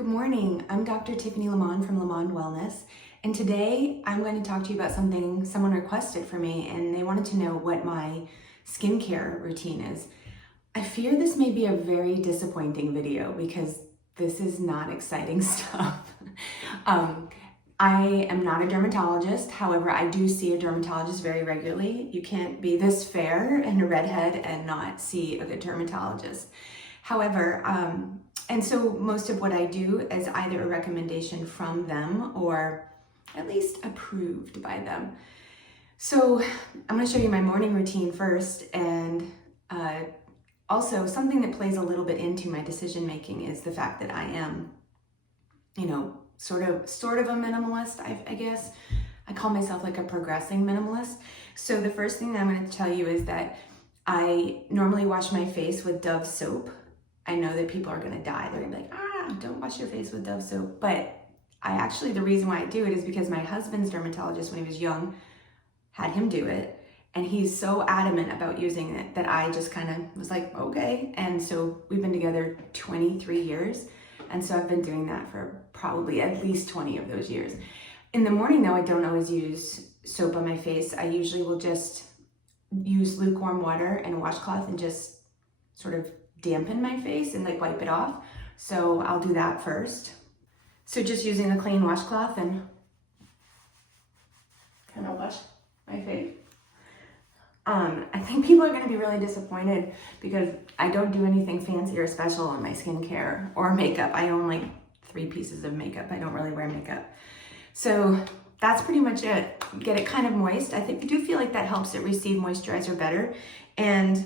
Good morning. I'm Dr. Tiffany Lamond from Lamond Wellness, and today I'm going to talk to you about something someone requested for me, and they wanted to know what my skincare routine is. I fear this may be a very disappointing video because this is not exciting stuff. I am not a dermatologist. However, I do see a dermatologist very regularly. You can't be this fair and a redhead and not see a good dermatologist. However, and so most of what I do is either a recommendation from them or at least approved by them. So I'm going to show you my morning routine first, and also something that plays a little bit into my decision making is the fact that I am, sort of a minimalist, I guess. I call myself like a progressing minimalist. So the first thing that I'm going to tell you is that I normally wash my face with Dove soap. I know that people are going to die. They're going to be like, don't wash your face with Dove soap. But the reason why I do it is because my husband's dermatologist, when he was young, had him do it. And he's so adamant about using it that I just kind of was like, okay. And so we've been together 23 years. And so I've been doing that for probably at least 20 of those years. In the morning, though, I don't always use soap on my face. I usually will just use lukewarm water and a washcloth and just sort of dampen my face and like wipe it off. So I'll do that first. So just using a clean washcloth and kind of wash my face. I think people are going to be really disappointed because I don't do anything fancy or special on my skincare or makeup. I own like 3 pieces of makeup. I don't really wear makeup. So that's pretty much it. Get it kind of moist. I do feel like that helps it receive moisturizer better. And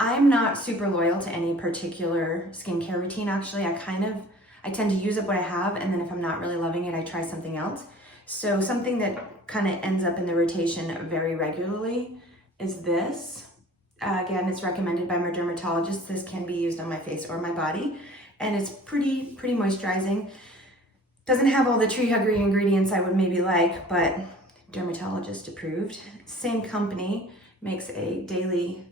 I'm not super loyal to any particular skincare routine. Actually, I tend to use up what I have, and then if I'm not really loving it, I try something else. So something that kind of ends up in the rotation very regularly is this. Again, it's recommended by my dermatologist. This can be used on my face or my body, and it's pretty moisturizing. Doesn't have all the tree huggery ingredients I would maybe like, but dermatologist approved. Same company makes a daily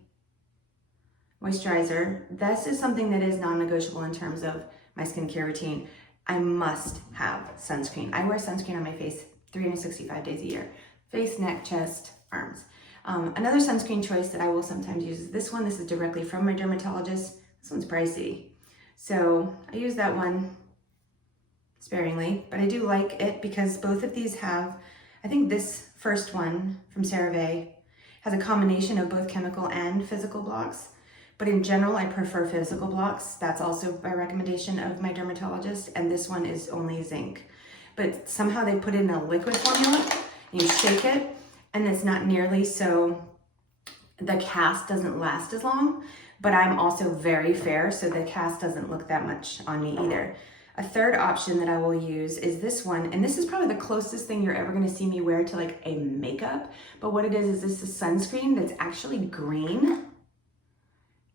moisturizer. This is something that is non-negotiable in terms of my skincare routine. I must have sunscreen. I wear sunscreen on my face 365 days a year. Face, neck, chest, arms. Another sunscreen choice that I will sometimes use is this one. This is directly from my dermatologist. This one's pricey. So I use that one sparingly, but I do like it because both of these have, I think this first one from CeraVe has a combination of both chemical and physical blocks. But in general, I prefer physical blocks. That's also by recommendation of my dermatologist. And this one is only zinc. But somehow they put it in a liquid formula and you shake it, and it's not nearly so, the cast doesn't last as long, but I'm also very fair, so the cast doesn't look that much on me either. A third option that I will use is this one, and this is probably the closest thing you're ever gonna see me wear to like a makeup, but what it is this is sunscreen that's actually green,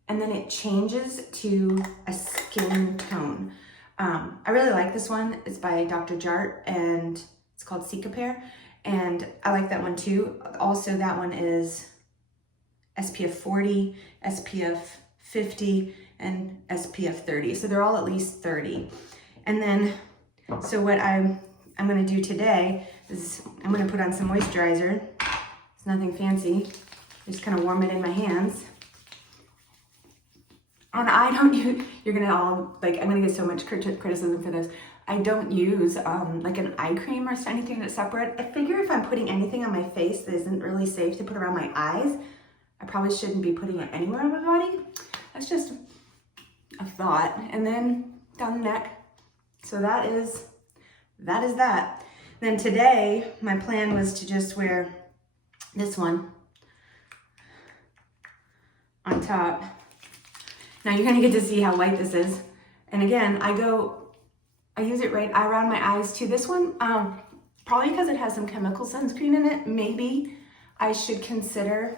and then it changes to a skin tone. I really like this one. It's by Dr. Jart, and it's called Cicapair. And I like that one too. Also, that one is SPF 40, SPF 50, and SPF 30. So they're all at least 30. And then, so what I'm gonna do today is I'm gonna put on some moisturizer. It's nothing fancy. Just kind of warm it in my hands. And I don't use, you're gonna all, like, I'm gonna get so much criticism for this. I don't use like an eye cream or anything that's separate. I figure if I'm putting anything on my face that isn't really safe to put around my eyes, I probably shouldn't be putting it anywhere on my body. That's just a thought. And then down the neck. So that is that. Then today, my plan was to just wear this one on top. Now you're gonna get to see how white this is. And again, I use it right around my eyes too. This one, probably because it has some chemical sunscreen in it, maybe I should consider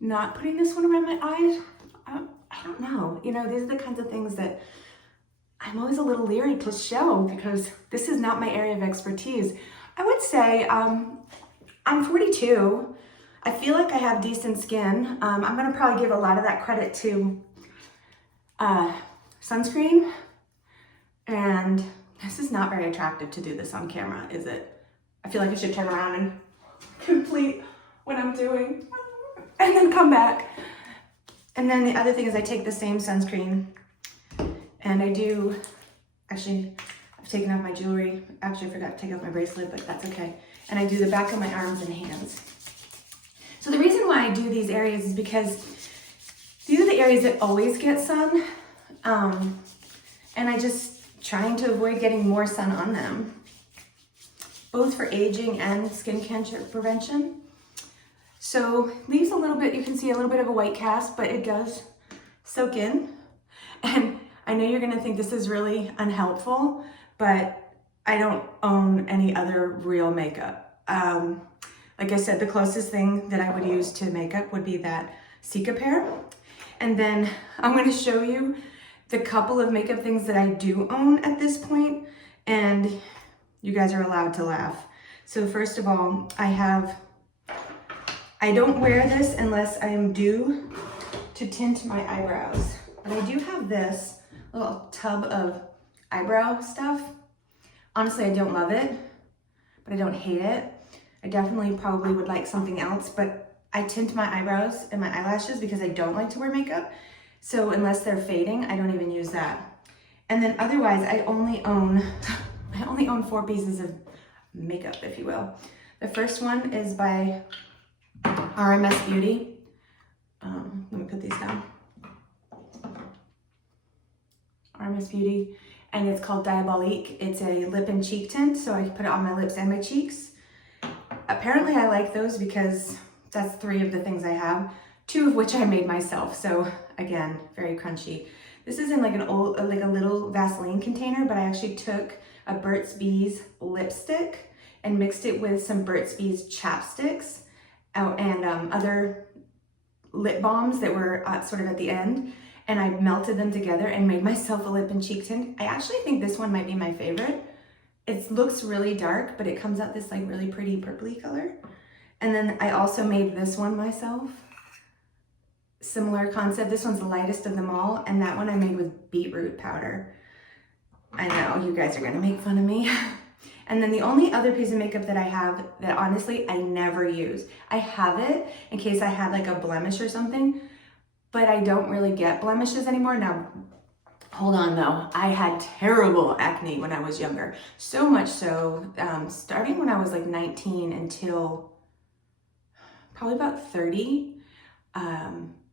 not putting this one around my eyes. I don't know. These are the kinds of things that I'm always a little leery to show because this is not my area of expertise. I would say I'm 42. I feel like I have decent skin. I'm gonna probably give a lot of that credit to sunscreen, and this is not very attractive to do this on camera, is it? I feel like I should turn around and complete what I'm doing and then come back. And then the other thing is I take the same sunscreen and I do, actually, I've taken off my jewelry. Actually, I forgot to take off my bracelet, but that's okay. And I do the back of my arms and hands. So the reason why I do these areas is because these are the areas that always get sun. And I just trying to avoid getting more sun on them, both for aging and skin cancer prevention. So leaves a little bit, you can see a little bit of a white cast, but it does soak in. And I know you're gonna think this is really unhelpful, but I don't own any other real makeup. Like I said, the closest thing that I would use to makeup would be that Cicapair. And then I'm gonna show you the couple of makeup things that I do own at this point, and you guys are allowed to laugh. So first of all, I don't wear this unless I am due to tint my eyebrows. But I do have this little tub of eyebrow stuff. Honestly, I don't love it, but I don't hate it. I definitely probably would like something else, but I tint my eyebrows and my eyelashes because I don't like to wear makeup. So unless they're fading, I don't even use that. And then otherwise, I only own 4 pieces of makeup, if you will. The first one is by RMS Beauty. Let me put these down. RMS Beauty, and it's called Diabolique. It's a lip and cheek tint, so I put it on my lips and my cheeks. Apparently I like those because that's 3 of the things I have, 2 of which I made myself. So again, very crunchy. This is in like a little Vaseline container, but I actually took a Burt's Bees lipstick and mixed it with some Burt's Bees chapsticks and other lip balms that were sort of at the end. And I melted them together and made myself a lip and cheek tint. I actually think this one might be my favorite. It looks really dark, but it comes out this like really pretty purpley color. And then I also made this one myself. Similar concept. This one's the lightest of them all, and that one I made with beetroot powder. I know, you guys are gonna make fun of me. And then the only other piece of makeup that I have that honestly I never use. I have it in case I had like a blemish or something, but I don't really get blemishes anymore. Now, hold on though. I had terrible acne when I was younger. So much so, starting when I was like 19 until probably about 30,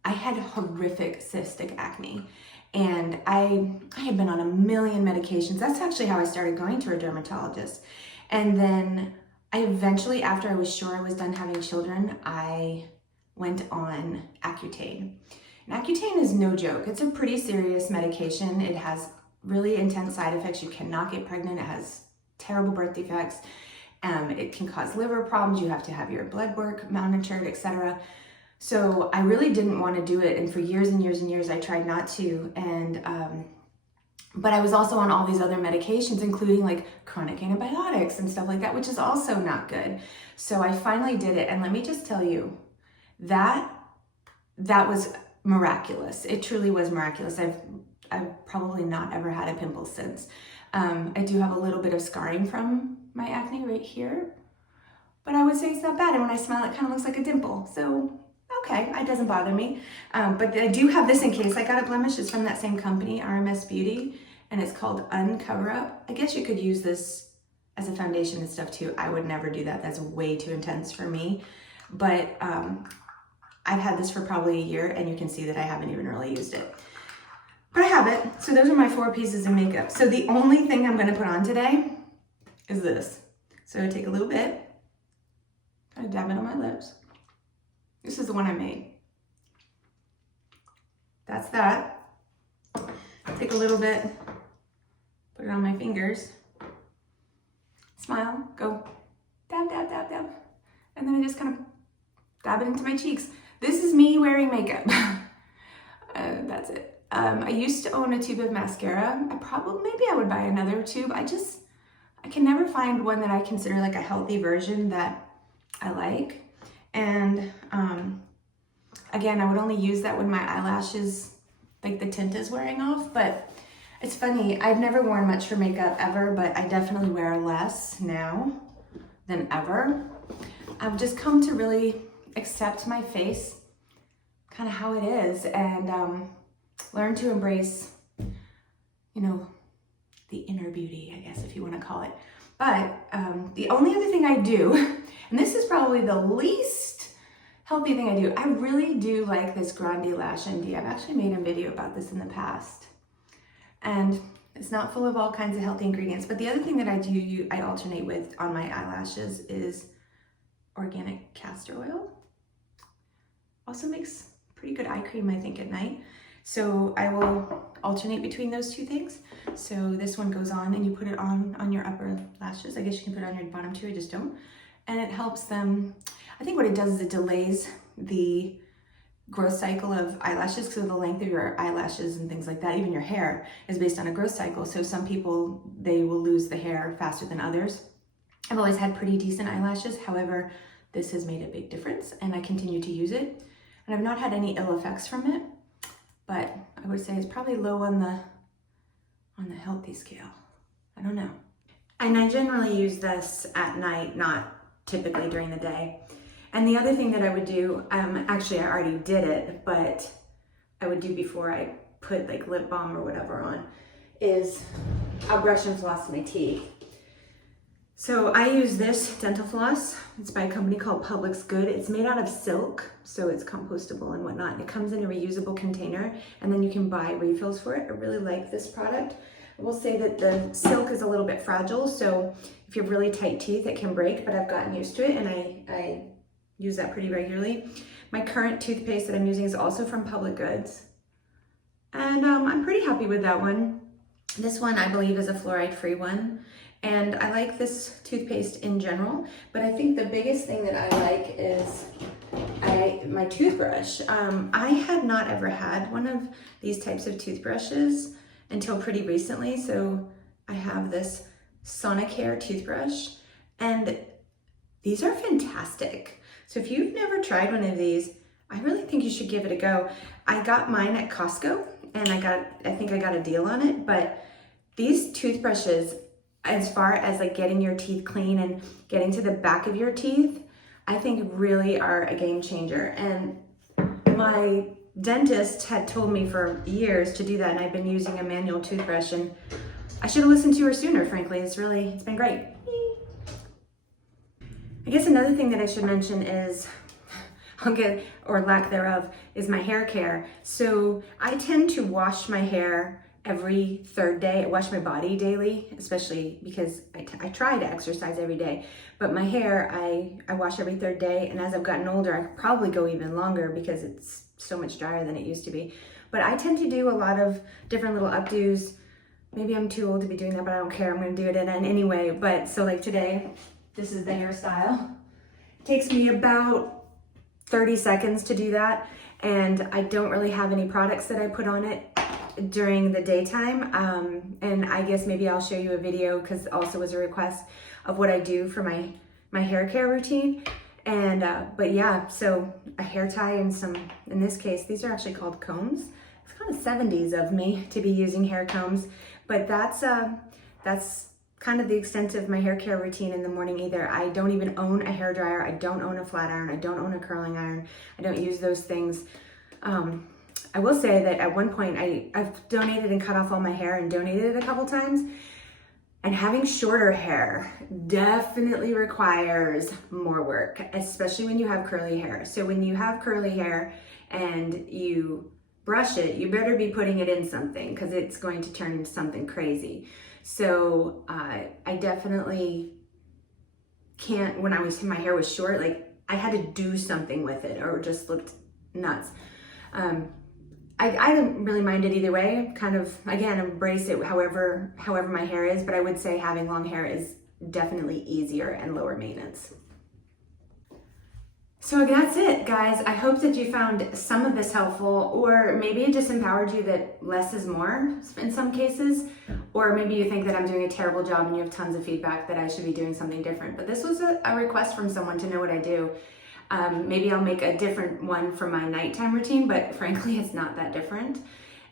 I had horrific cystic acne. And I had been on a million medications. That's actually how I started going to a dermatologist. And then I eventually, after I was sure I was done having children, I went on Accutane. And Accutane is no joke. It's a pretty serious medication. It has really intense side effects. You cannot get pregnant. It has terrible birth defects. It can cause liver problems. You have to have your blood work monitored, etc. So I really didn't want to do it, and for years and years and years I tried not to, and but I was also on all these other medications, including like chronic antibiotics and stuff like that, which is also not good. So I finally did it, and let me just tell you, that was miraculous. It truly was miraculous. I've probably not ever had a pimple since. I do have a little bit of scarring from my acne right here, but I would say it's not bad, and when I smile it kind of looks like a dimple, so okay, it doesn't bother me. But I do have this in case I got a blemish. It's from that same company, RMS Beauty, and it's called Uncover Up. I guess you could use this as a foundation and stuff too. I would never do that. That's way too intense for me. But I've had this for probably a year, and you can see that I haven't even really used it. But I have it. So those are my 4 pieces of makeup. So the only thing I'm gonna put on today is this. So I take a little bit, kind of dab it on my lips. This is the one I made. That's that. Take a little bit, put it on my fingers, smile, go dab, dab, dab, dab. And then I just kind of dab it into my cheeks. This is me wearing makeup. That's it. I used to own a tube of mascara. Maybe I would buy another tube. I can never find one that I consider like a healthy version that I like. And again, I would only use that when my eyelashes, like the tint is wearing off, but It's funny, I've never worn much for makeup ever, but I definitely wear less now than ever. I've just come to really accept my face kind of how it is, and learn to embrace, you know, the inner beauty, I guess, if you want to call it. But the only other thing I do, and this is probably the least healthy thing I do, I really do like this Grande Lash ND. I've actually made a video about this in the past. And it's not full of all kinds of healthy ingredients. But the other thing that I do, I alternate with on my eyelashes is organic castor oil. Also makes pretty good eye cream, I think, at night. So I will alternate between those two things. So this one goes on and you put it on your upper lashes. I guess you can put it on your bottom too, I just don't. And it helps them, I think what it does is it delays the growth cycle of eyelashes, because of the length of your eyelashes and things like that. Even your hair is based on a growth cycle. So some people, they will lose the hair faster than others. I've always had pretty decent eyelashes. However, this has made a big difference and I continue to use it. And I've not had any ill effects from it, but I would say it's probably low on the healthy scale. I don't know. And I generally use this at night, not typically during the day. And the other thing that I would do, actually I already did it, but I would do before I put like lip balm or whatever on, is I'll brush and floss my teeth. So I use this dental floss. It's by a company called Publix Good. It's made out of silk, so it's compostable and whatnot. And it comes in a reusable container, and then you can buy refills for it. I really like this product. I will say that the silk is a little bit fragile, so if you have really tight teeth, it can break, but I've gotten used to it, and I use that pretty regularly. My current toothpaste that I'm using is also from Public Goods, and I'm pretty happy with that one. This one, I believe, is a fluoride-free one. And I like this toothpaste in general, but I think the biggest thing that I like is my toothbrush. I had not ever had one of these types of toothbrushes until pretty recently. So I have this Sonicare toothbrush, and these are fantastic. So if you've never tried one of these, I really think you should give it a go. I got mine at Costco, and I think I got a deal on it, but these toothbrushes, as far as like getting your teeth clean and getting to the back of your teeth, I think really are a game changer. And my dentist had told me for years to do that, and I've been using a manual toothbrush, and I should have listened to her sooner, frankly. It's been great. I guess another thing that I should mention is, or lack thereof, is my hair care. So I tend to wash my hair every third day. I wash my body daily, especially because I try to exercise every day. But my hair, I wash every third day. And as I've gotten older, I could probably go even longer because it's so much drier than it used to be. But I tend to do a lot of different little updos. Maybe I'm too old to be doing that, but I don't care. I'm gonna do it anyway. But so like today, this is the hairstyle. It takes me about 30 seconds to do that. And I don't really have any products that I put on it during the daytime, and I guess maybe I'll show you a video, because also was a request of what I do for my hair care routine. And but yeah, so a hair tie and some, in this case, these are actually called combs. It's kind of 70s of me to be using hair combs, but that's kind of the extent of my hair care routine in the morning. Either I don't even own a hair dryer, I don't own a flat iron, I don't own a curling iron, I don't use those things. I will say that at one point I've donated and cut off all my hair and donated it a couple times. And having shorter hair definitely requires more work, especially when you have curly hair. So when you have curly hair and you brush it, you better be putting it in something, because it's going to turn into something crazy. So I definitely can't, when my hair was short, like I had to do something with it or it just looked nuts. I didn't really mind it either way. Kind of, again, embrace it however my hair is, but I would say having long hair is definitely easier and lower maintenance. So that's it, guys. I hope that you found some of this helpful, or maybe it just empowered you that less is more in some cases, or maybe you think that I'm doing a terrible job and you have tons of feedback that I should be doing something different. But this was a request from someone to know what I do. Maybe I'll make a different one for my nighttime routine, but frankly, it's not that different.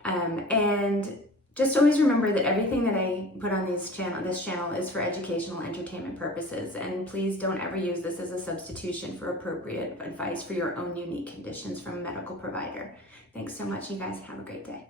And Just always remember that everything that I put on this channel is for educational entertainment purposes, and please don't ever use this as a substitution for appropriate advice for your own unique conditions from a medical provider. Thanks so much, you guys. Have a great day.